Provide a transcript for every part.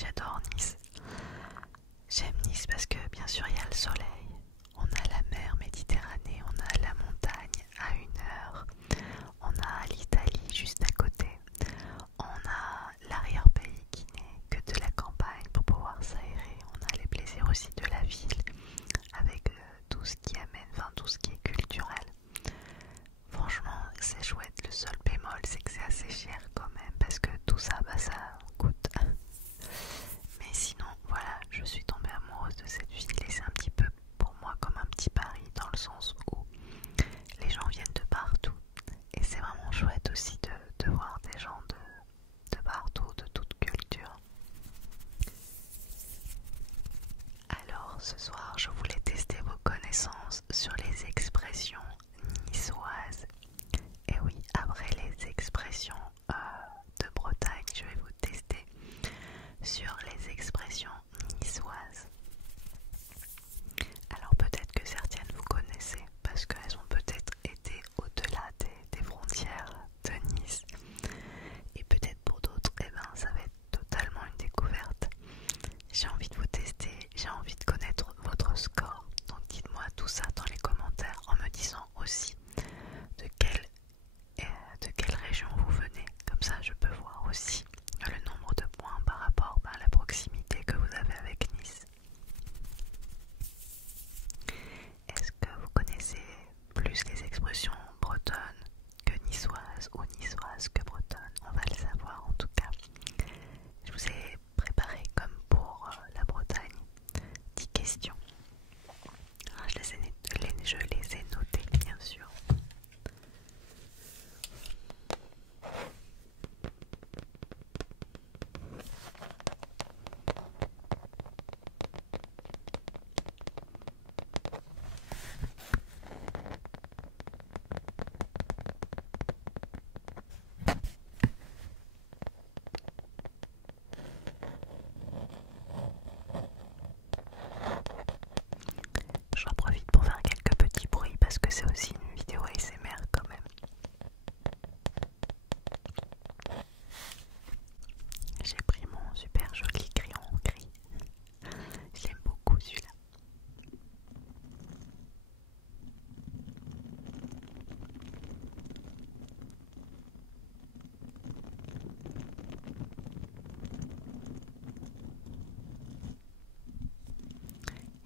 j'adore Nice. J'aime Nice parce que bien sûr il y a le soleil, on a la mer Méditerranée, on a la montagne à 1 heure, on a l'Italie juste à côté, on a l'arrière-pays qui n'est que de la campagne pour pouvoir s'aérer, on a les plaisirs aussi de la ville avec tout ce qui amène, enfin tout ce qui est culturel. Franchement c'est chouette, le seul bémol c'est que c'est assez cher quand même parce que tout ça, ça coûte. Mais sinon voilà, je suis tombée amoureuse de cette ville et c'est un petit peu pour moi comme un petit Paris dans le sens où les gens viennent de partout et c'est vraiment chouette aussi de voir des gens de partout, de toute culture. Alors ce soir je voulais tester vos connaissances sur les expressions niçoises. Et oui, après les expressions de Bretagne, je vais vous tester sur les expressions niçoises. Alors peut-être que certaines vous connaissez parce qu'elles ont peut-être été au-delà des frontières de Nice. Et peut-être pour d'autres, ça va être totalement une découverte. J'ai envie de vous tester, j'ai envie de connaître votre score. Donc dites-moi tout ça dans les commentaires en me disant aussi de quelle région vous venez. Comme ça je peux voir aussi le nombre de points par rapport à la proximité que vous avez avec Nice. Est-ce que vous connaissez plus les expressions bretonnes que niçoises ou niçoises que bretonnes? On va le savoir en tout cas. Je vous ai préparé comme pour la Bretagne 10 questions. Alors, je les ai notées bien sûr. J'en profite pour faire quelques petits bruits parce que c'est aussi une vidéo ASMR quand même. J'ai pris mon super joli crayon gris. Je l'aime beaucoup celui-là.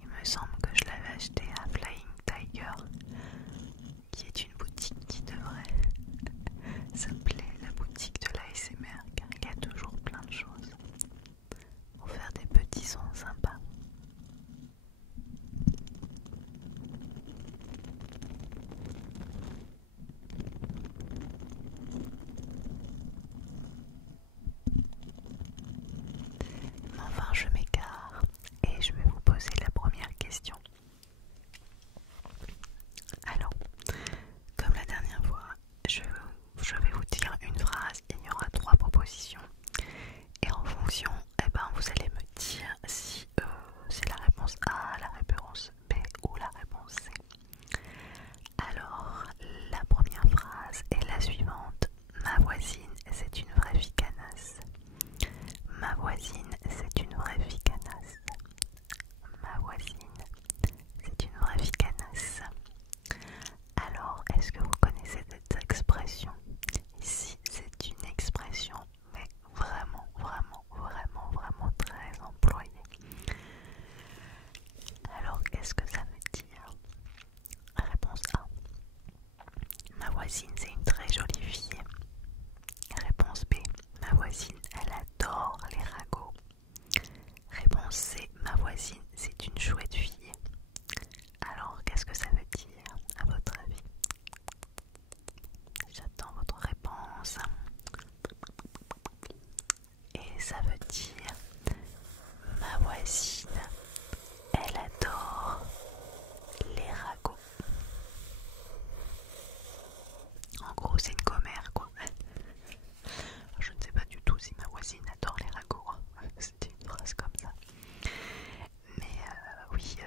Il me semble que je l'avais acheté à Flying Tiger, qui est une boutique qui devrait s'appeler la boutique de l'ASMR car il y a toujours plein de choses pour faire des petits sons sympas. Enfin, je m'égare et je vais vous poser la première question. Alors, comme la dernière fois, je vais vous dire une phrase et il y aura 3 propositions. Et en fonction, vous allez me dire si c'est la réponse A, la réponse B ou la réponse C. Alors, la première phrase est la suivante. Ma voisine, c'est une vraie fille canasse. Ma voisine, c'est une vraie fille canasse. Ma voisine, c'est une vraie fille canasse. Alors, est-ce que vous connaissez cette expression? Ici, c'est une expression, mais vraiment, vraiment, vraiment, vraiment très employée. Alors, qu'est-ce que ça veut dire? Réponse A. Ma voisine, c'est une très jolie fille. Réponse B. Ma voisine, elle adore les ragots. Réponse C. Ma voisine, c'est une chouette fille. Alors, qu'est-ce que ça veut dire à votre avis? J'attends votre réponse. Et ça veut dire ma voisine, elle adore les ragots. En gros, c'est une commère quoi. Je ne sais pas du tout si ma voisine adore les ragots. C'était une phrase comme ça. Mais oui,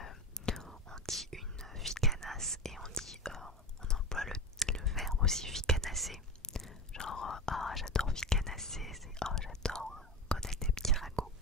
on dit une fille canasse et on emploie le verbe aussi fille canassée. Genre, ah j'adore fille canassée, c'est oh j'adore connaître des petits ragots.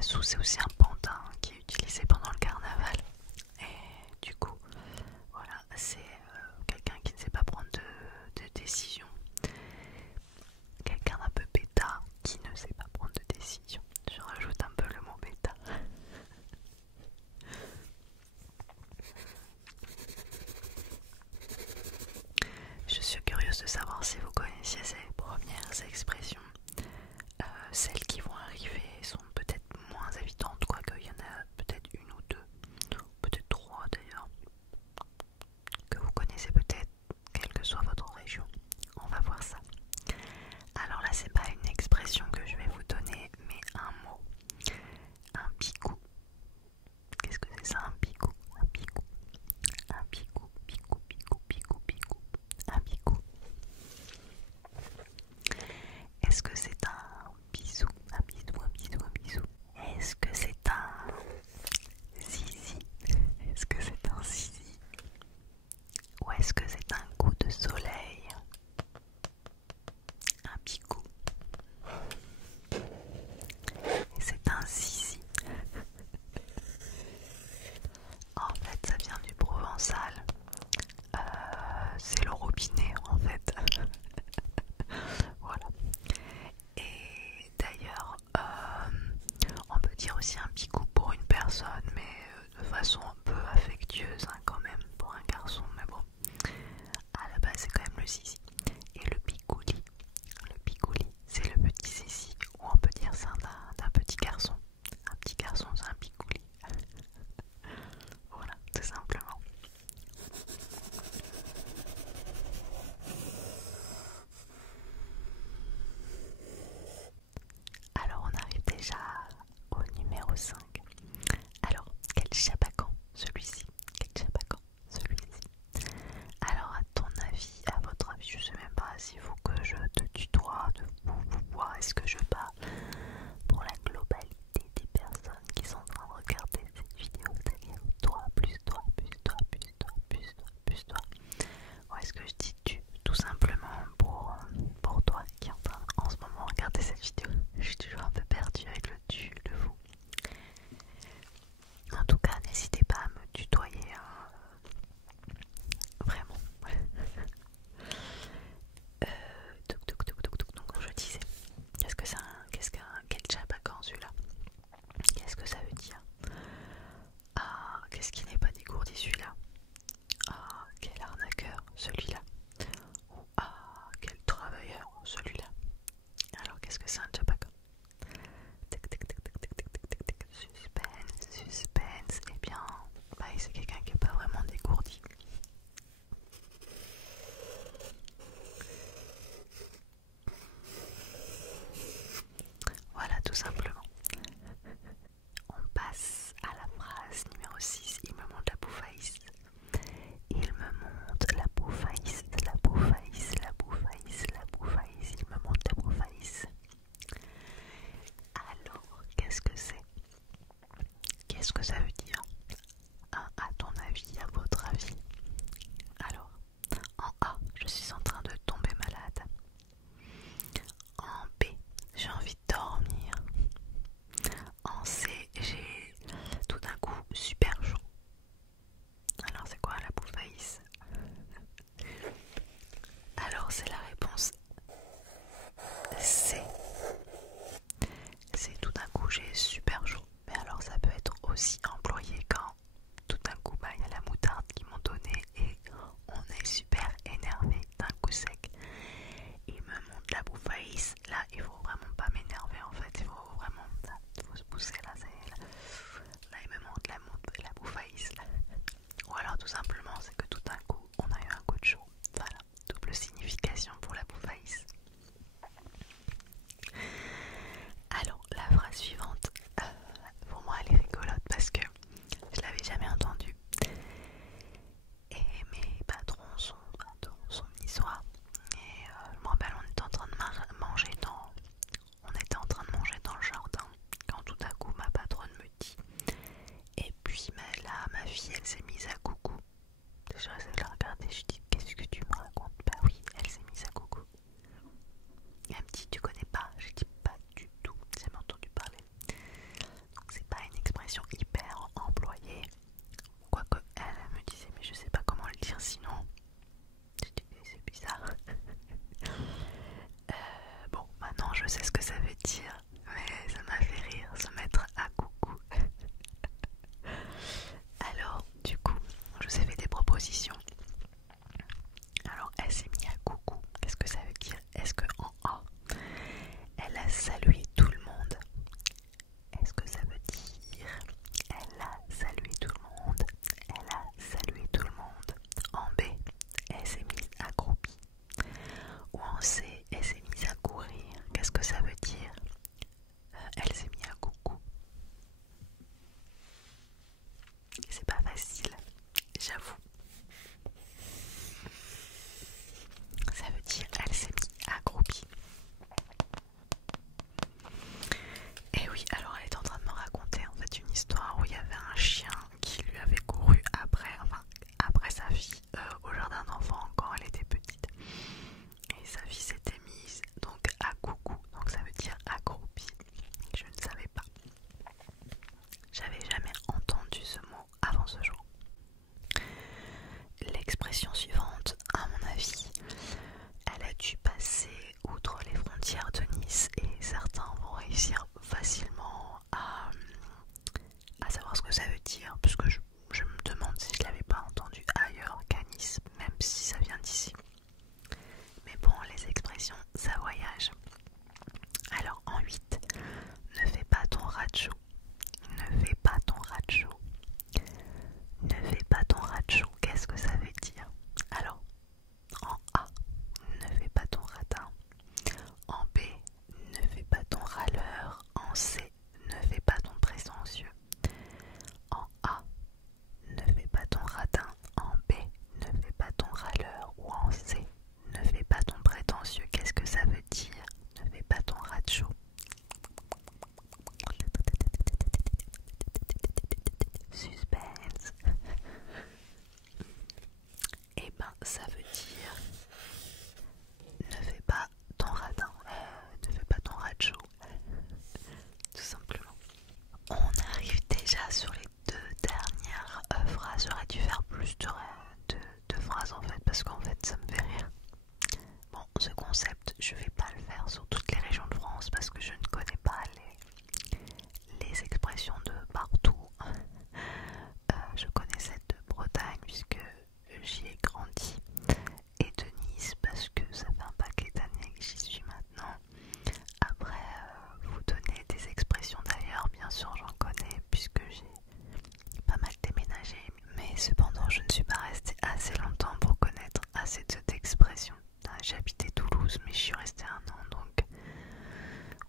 Picasso, c'est aussi un pantin qui est utilisé pendant le carnaval. Et du coup, voilà, c'est quelqu'un qui ne sait pas prendre de décision. Quelqu'un d'un peu bêta qui ne sait pas prendre de décision. Je rajoute un peu le mot bêta. Je suis curieuse de savoir si vous connaissiez ces premières expressions. Celles qui vont arriver sont peut-être moins évidentes, quoique il y en a peut-être une ou deux, peut-être trois d'ailleurs, que vous connaissez peut-être, quelle que soit votre région. On va voir ça. Alors là, c'est pas une expression que je vais vous donner, mais un mot. Un picou. Qu'est-ce que c'est ça, un picou? Un picou. Un picou, picou, picou, picou, picou. Un picou. Est-ce que c'est un bisou? Un bisou, un bisou, un bisou. Est-ce que c'est un zizi? Est-ce que c'est un zizi? Ou est-ce que c'est un coup de soleil? Un picou. Et c'est un zizi. En fait, ça vient du provençal. C'est le robinet en fait. Voilà. Et d'ailleurs, on peut dire aussi un picou pour une personne, mais de façon un peu affectueuse hein, quand même pour un garçon. Mais bon, à la base c'est quand même le zizi. Et le picouli, c'est le petit zizi, ou on peut dire ça d'un petit garçon. Un petit garçon, c'est un picouli. Voilà, tout simplement. Alors on arrive déjà au numéro 5. Alors, quel chabacan celui-ci? Quel chabacan celui-ci? Alors à ton avis, à votre avis, je sais même pas s'il faut que je te tutoie, de vous, est-ce que je parle pour la globalité des personnes qui sont en train de regarder cette vidéo, c'est-à-dire toi, plus toi, plus toi, plus toi, plus toi, plus toi. Ou est-ce que je dis tu, tout simplement pour toi qui est en train en ce moment de regarder cette vidéo? Je suis toujours un peu perdue avec le tu, le vous. En tout cas, n'hésitez pas à me tutoyer, hein, vraiment. Donc je disais, quel chabacan celui-là? Qu'est-ce que ça veut dire? Ah, qu'est-ce qui n'est pas dégourdi celui-là? Ah, quel arnaqueur celui-là? Ou ah, quel travailleur celui-là? Alors qu'est-ce que c'est un chabacan? Suspense, suspense. Eh bien, c'est quelqu'un qui n'est pas vraiment dégourdi. Voilà, tout simplement. On passe à la phrase numéro 6. Il me montre la bouffaïs. Il me montre la bouffaïs, la bouffaïs, la bouffaïs, la bouffaïs. Il me montre la bouffaïs. Alors, qu'est-ce que c'est? Qu'est-ce que ça veut dire? À ton avis, à votre avis? Alors, en A, je suis en train de tomber malade. En B, j'ai envie de dormir. En C, j'ai tout d'un coup super chaud. Alors c'est quoi la bouffaïs? Alors c'est la réponse C. C'est tout d'un coup j'ai super chaud. Mais alors ça peut être aussi employé quand tout d'un coup il y a la moutarde qui m'ont donné et on est super énervé d'un coup sec. Il me montre la bouffaïs. Là il faut vraiment pas m'énerver en fait. Il faut vraiment faut se pousser là. Là il me montre la bouffaïs. Ou alors tout simplement c'est que tout d'un coup on a eu un coup de chaud. Voilà, double signification pour la bouffaïs. Alors la phrase suivante, pour moi elle est rigolote parce que je l'avais jamais entendue. Et mes patrons sont niçois. Et je me rappelle on était en train de manger dans le jardin quand tout à coup ma patronne me dit. Et puis là ma fille elle s'est mise à coucou. Déjà je la regardais, je dis qu'est-ce que tu me racontes? Bah oui, elle s'est mise à coucou. Et elle me dit tu connais pas? Je dis pas du tout, j'ai jamais entendu parler. expression hyper employée. Quoique elle me disait mais je sais pas comment le dire sinon. C'est bizarre. Bon, maintenant je sais ce que ça veut dire, mais ça m'a fait rire, se mettre à coucou. Alors, du coup, je vous ai fait des propositions. Alors, elle s'est mise à coucou. Qu'est-ce que ça veut dire? Est-ce que en A, elle a salué tout le monde? Est-ce que ça veut dire elle a salué tout le monde? Elle a salué tout le monde. En B, elle s'est mise accroupie. Ou en C, elle s'est mise à courir. Qu'est-ce que ça veut dire? Elle s'est mise à coucou. C'est pas facile, j'avoue. Ça veut dire elle s'est mise accroupie. Et oui, alors elle est en train de me raconter en fait une histoire où il y avait un chien qui lui avait couru après sa fille au jardin d'enfants quand elle était petite. Et sa fille s'était mise donc à coucou, donc ça veut dire accroupie. Je ne savais pas. J'avais jamais entendu ce mot avant ce jour. L'expression suivante, à mon avis, elle a dû passer outre les frontières de Nice et certains vont réussir facilement à savoir ce que ça veut dire, puisque je me demande si je l'avais pas entendu ailleurs qu'à Nice, même si ça vient d'ici. Mais bon, les expressions, ça voyage. Alors en 8, ne fais pas ton racho. Ne fais pas ton racho. Ne fais pas ton racho. Qu'est-ce que ça veut dire? Alors, en A, ne fais pas ton radin. En B, ne fais pas ton râleur. En C, ne fais pas ton prétentieux. En A, ne fais pas ton radin. En B, ne fais pas ton râleur. Ou en C, ne fais pas ton prétentieux. Qu'est-ce que ça veut dire? Ne fais pas ton racho. Suspense. Et ben ça veut dire ne fais pas ton radin, ne fais pas ton racho, tout simplement. On arrive déjà sur les deux dernières phrases. J'aurais dû faire plus de phrases en fait, parce qu'en fait ça me fait rire. Bon, ce concept, je vais pas le faire sur toutes les régions de France parce que je ne connais pas les expressions de partout. Je connais celle de Bretagne puisque j'y ai grandi, et de Nice parce que ça fait un paquet d'années que j'y suis maintenant. Après, vous donner des expressions d'ailleurs, bien sûr j'en connais puisque j'ai pas mal déménagé, mais cependant je ne suis pas restée assez longtemps pour connaître assez d'expressions. J'ai habité Toulouse mais je suis restée 1 an, donc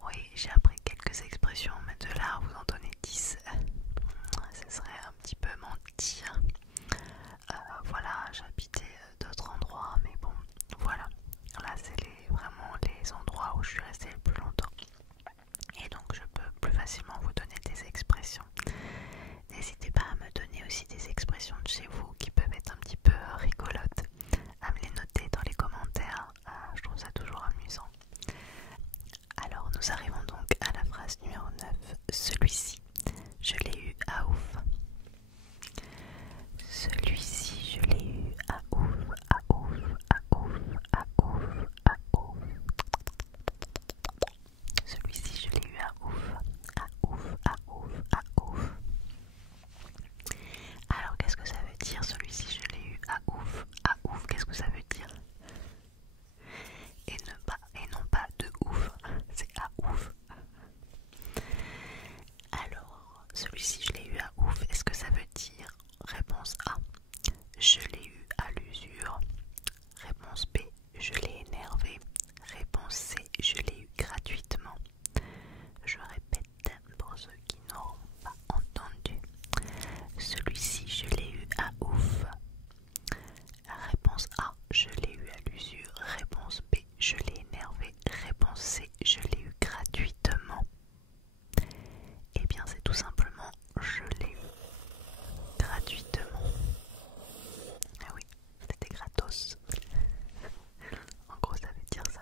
oui, j'ai appris quelques expressions, mais de là vous en donner 10, ce serait un petit peu mentir. Voilà, j'ai habité d'autres endroits, mais bon, voilà. Là, c'est vraiment les endroits où je suis restée le plus longtemps. Et donc, je peux plus facilement vous donner des expressions. N'hésitez pas à me donner aussi des expressions de chez vous qui peuvent être un petit peu rigolotes, à me les noter dans les commentaires. Je trouve ça toujours amusant. Alors, nous arrivons donc à la phrase numéro 9. Celui-ci, je l'ai eu à ouf. Celui-ci, je l'ai eu à ouf, à ouf, à ouf, à ouf, à ouf. Celui-ci, je l'ai eu à ouf, à ouf, à ouf, à ouf. Alors, qu'est-ce que ça veut dire? Celui-ci, je l'ai eu à ouf, qu'est-ce que ça veut dire? Et non pas de ouf, c'est à ouf. Alors, celui-ci, je l'ai eu à ouf, est-ce que ça veut dire? Réponse A, je l'ai eu à l'usure. Réponse B, je l'ai énervé. Réponse C, je l'ai eu gratuitement. Je répète pour ceux qui n'auront pas entendu. Celui-ci, je l'ai eu à ouf. Réponse A, je l'ai eu à l'usure. Réponse B, je l'ai énervé. Réponse C, je l'ai eu gratuitement. Eh bien, c'est tout simplement je l'ai eu gratuitement. Ah oui, c'était gratos. En gros, ça veut dire ça.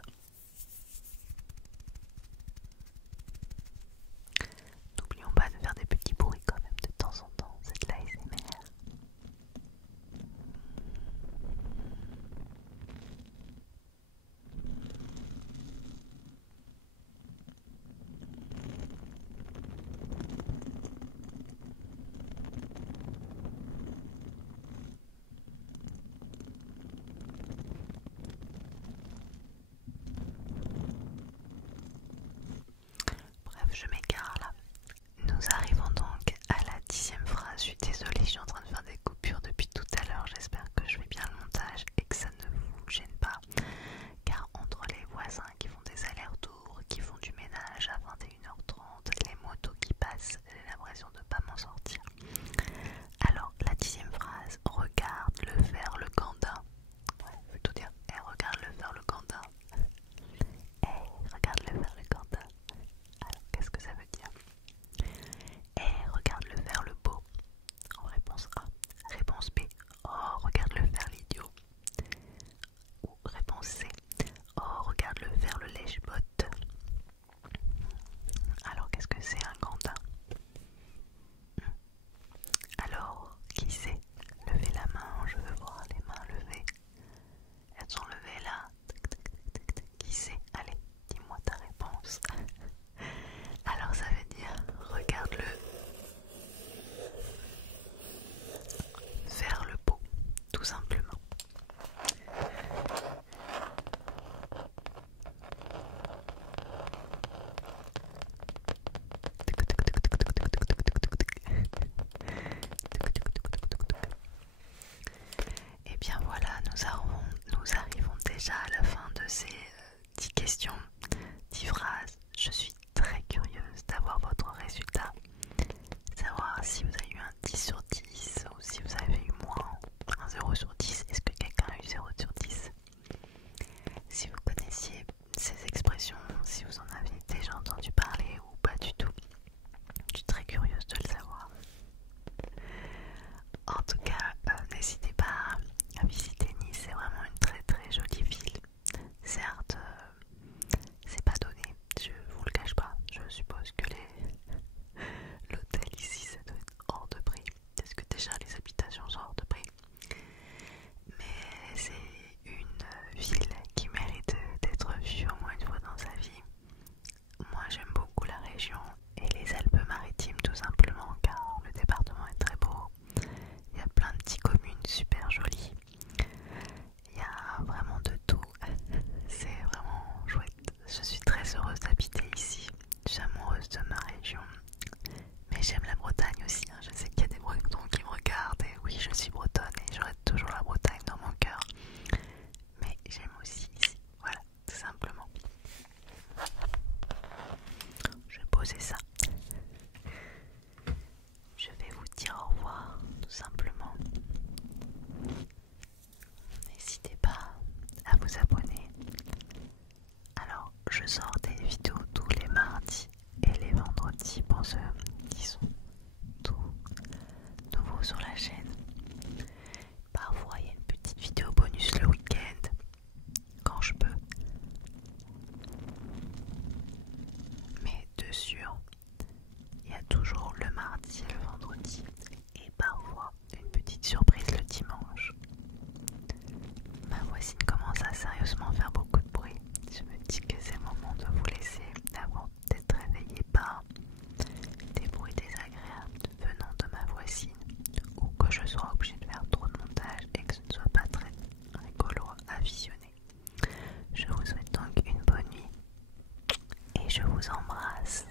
mais j'aime la Bretagne aussi, hein. Je sais qu'il y a des Bretons qui me regardent et oui, je suis bretonne et j'aurai toujours la Bretagne dans mon cœur. Mais j'aime aussi ici, voilà, tout simplement. Je vais poser ça. Je vais vous dire au revoir, tout simplement. N'hésitez pas à vous abonner. Alors, je sors des vidéos tous les mardis et les vendredis pour ceux qui sont tout nouveaux sur la chaîne. Parfois, il y a une petite vidéo bonus le week-end, quand je peux. Mais de sûr, il y a toujours le mardi et le vendredi. Et parfois, une petite surprise le dimanche. Ma voisine commence à sérieusement faire beaucoup de bruit. Je me dis que c'est le moment de vous laisser avant d'être réveillé par des bruits désagréables venant de ma voisine ou que je sois obligée de faire trop de montage et que ce ne soit pas très rigolo à visionner. Je vous souhaite donc une bonne nuit et je vous embrasse.